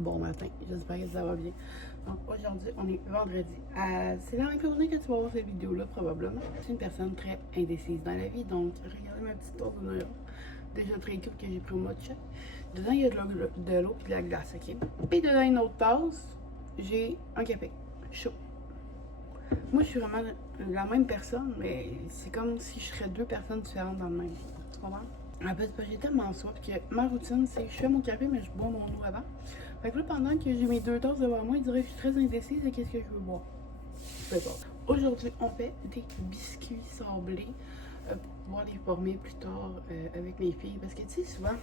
Bon matin, j'espère que ça va bien. Donc aujourd'hui, on est vendredi. C'est la même journée que tu vas voir cette vidéo-là, probablement. Je suis une personne très indécise dans la vie, donc regardez ma petite tasse de Noël. Déjà très cute que j'ai pris au mois de chat. Dedans, il y a de l'eau et de la glace, ok? Et dedans une autre tasse, j'ai un café chaud. Moi, je suis vraiment la même personne, mais c'est comme si je serais deux personnes différentes dans le même. Tu comprends? En fait, j'ai tellement soif que ma routine, c'est que je fais mon café, mais je bois mon eau avant. Fait que là, pendant que j'ai mes 2 tasses devant moi, je dirais que je suis très indécise de qu'est-ce que je veux boire. Peu importe. Aujourd'hui, on fait des biscuits sablés pour pouvoir les former plus tard avec mes filles. Parce que, tu sais, souvent,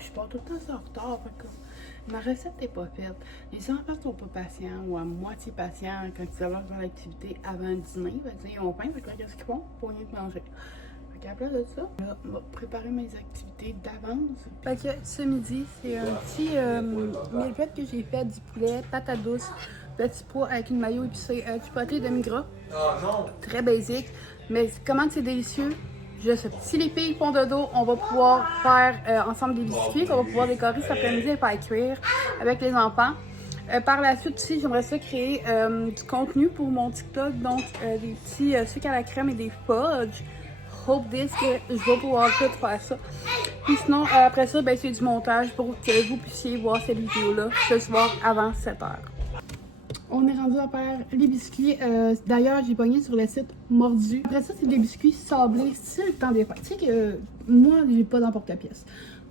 je pars tout le temps en retard. Fait que ma recette n'est pas faite. Les enfants sont pas patients ou à moitié patients quand ils avancent dans l'activité avant le dîner. Fait que, ils ont faim, fait que là, qu'est-ce qu'ils font? Pour rien que manger. À la place de ça, là, on va préparer mes activités d'avance. Fait que ce midi, c'est un petit meal prep que j'ai fait, du poulet, patate douce, petit pois avec une mayo épicée, du pâté demi-gras. Très basique, mais comment c'est délicieux, je sais. Si les filles font de dos, on va pouvoir faire ensemble des biscuits qu'on va pouvoir décorer cet après-midi et faire cuire avec les enfants. Par la suite aussi, j'aimerais ça créer du contenu pour mon TikTok, donc des petits sucres à la crème et des fudge. Hope this que je vais pouvoir tout faire ça. Puis sinon, après ça, ben, c'est du montage pour que vous puissiez voir cette vidéo-là ce soir avant 7h. On est rendu à faire les biscuits. D'ailleurs, j'ai pogné sur le site Mordu. Après ça, c'est des biscuits sablés, style le temps des fêtes. Tu sais que moi, j'ai pas d'emporte-pièce.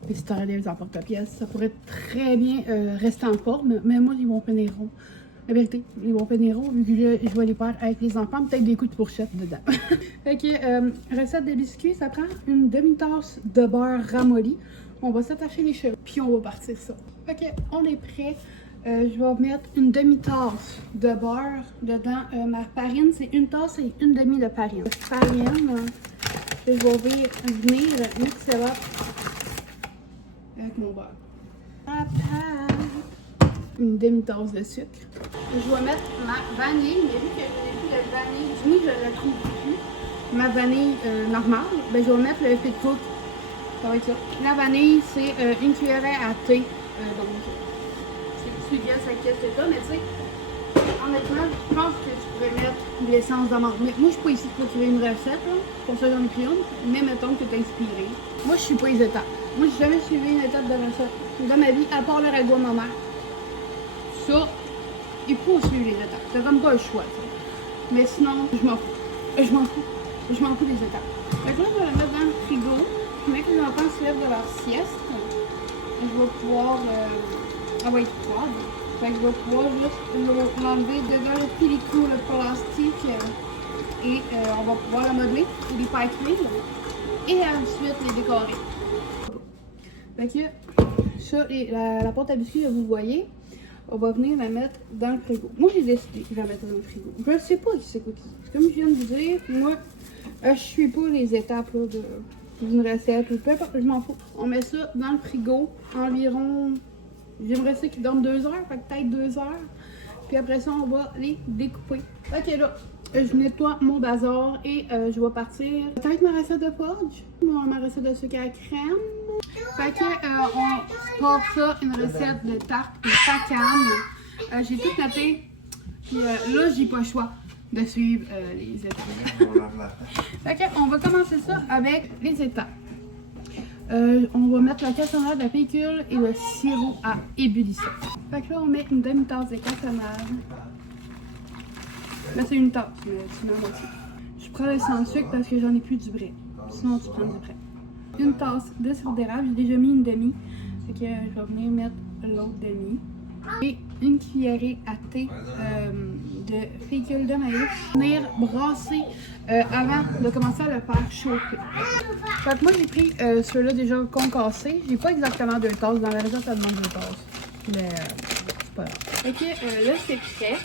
Mais si t'as des emporte-pièce, ça pourrait très bien rester en forme. Mais moi, ils vont finir rond. La vérité, ils vont finir rond vu que je vais les faire avec les enfants. Peut-être des coups de fourchette dedans. Fait que, recette de biscuits, ça prend une demi-tasse de beurre ramolli. On va s'attacher les cheveux, puis on va partir ça. Fait que, on est prêt. Je vais mettre une demi-tasse de beurre dedans. Ma farine, c'est une tasse et une demi de farine. Farine, je vais venir mixer ça avec mon beurre. Une demi-tasse de sucre. Je vais mettre ma vanille, mais vu que j'ai plus de vanille, du moins je la trouve plus. Ma vanille normale, ben je vais mettre le fait de cook. Ça va être ça. La vanille, c'est une cuillerée à thé. Donc, c'est guess à qu'est-ce que t'as, mais tu sais, honnêtement, je pense que tu pourrais mettre de l'essence d'amande. Mais moi, je suis pas ici pour créer une recette, là. Pour ça, j'en ai pris une. Mais mettons que tu es inspiré. Moi, je suis pas les étapes. Moi, j'ai jamais suivi une étape de recette dans ma vie, à part le ragoût de ma mère. Ça, il faut suivre les étapes. C'est comme pas le choix, t'sais. Mais sinon, je m'en fous. Je m'en fous. Je m'en fous des étapes. Fait que là, je vais la mettre dans le frigo. Dès que les enfants se lèvent de leur sieste, je vais pouvoir... Ah ouais, froide. Fait que je vais pouvoir juste l'enlever dedans le pellicule, le plastique. Et on va pouvoir la modeler et les faire cuire. Et ensuite les décorer. Fait que ça, et la pâte à biscuits que vous voyez, on va venir la mettre dans le frigo. Moi, j'ai décidé que je vais la mettre dans le frigo. Je sais pas qui c'est quoi qui c'est. Comme je viens de vous dire, moi, je suis pas les étapes là, d'une recette ou peu importe, je m'en fous. On met ça dans le frigo environ, j'aimerais ça qu'ils dorment 2 heures, fait que peut-être 2 heures. Puis après ça, on va les découper. Ok, là, je nettoie mon bazar et je vais partir avec ma recette de fudge, ma recette de sucre à crème. Fait que, on part ça, une recette de tarte et pacane. J'ai tout noté. Puis là, j'ai pas le choix de suivre les étapes. Fait que, on va commencer ça avec les étapes. On va mettre la cassonade, la pellicule et le sirop à ébullition. Fait que là, on met une demi-tasse de cassonade. Là, c'est une tasse, mais tu mets aussi. Je prends le sans sucre parce que j'en ai plus du vrai. Sinon, tu prends du vrai. Une tasse de sirop d'érable, j'ai déjà mis une demi. Fait que je vais venir mettre l'autre demi. Et une cuillerée à thé de fécule de maïs. Venir brasser avant de commencer à le faire chauffer. Fait que moi j'ai pris ceux-là déjà concassés. J'ai pas exactement 2 tasses. Dans la recette ça demande 2 tasses. Mais c'est pas grave. Fait que là c'est prêt.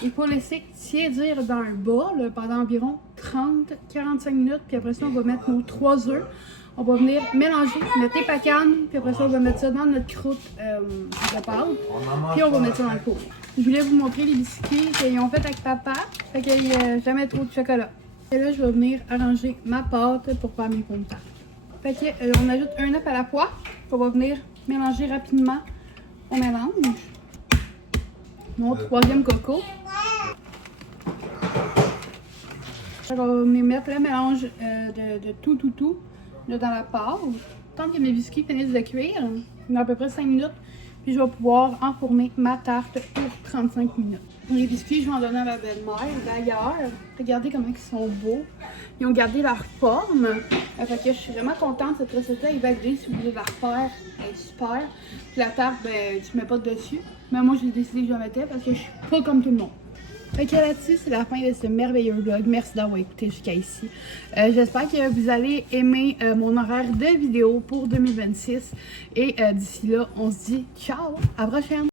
Il faut laisser tiédir dans le bas là, pendant environ 30-45 minutes. Puis après ça, on va mettre nos 3 œufs. On va venir mélanger, mettre les pacanes. Puis après ça, on va mettre ça dans notre croûte de pâte. Puis on va mettre ça dans le four. Je voulais vous montrer les biscuits qu'ils ont fait avec papa. Fait qu'il n'y a jamais trop de chocolat. Et là, je vais venir arranger ma pâte pour faire mes pommes de terre. Fait que, on ajoute un œuf à la fois. On va venir mélanger rapidement On mélange. Mon troisième coco. Je vais mettre le mélange de tout là, dans la pâte. Tant que mes biscuits finissent de cuire, dans à peu près 5 minutes, puis je vais pouvoir enfourner ma tarte pour 35 minutes. Les biscuits, je vais en donner à ma belle-mère. D'ailleurs, regardez comment ils sont beaux. Ils ont gardé leur forme. Fait que je suis vraiment contente de cette recette-là. Il va être si vous voulez la refaire, elle est super. Puis la tarte, ben, tu mets pas dessus. Mais moi, j'ai décidé que je la mettais parce que je suis pas comme tout le monde. Fait que là-dessus, c'est la fin de ce merveilleux vlog. Merci d'avoir écouté jusqu'à ici. J'espère que vous allez aimer mon horaire de vidéo pour 2026. Et d'ici là, on se dit ciao, à la prochaine!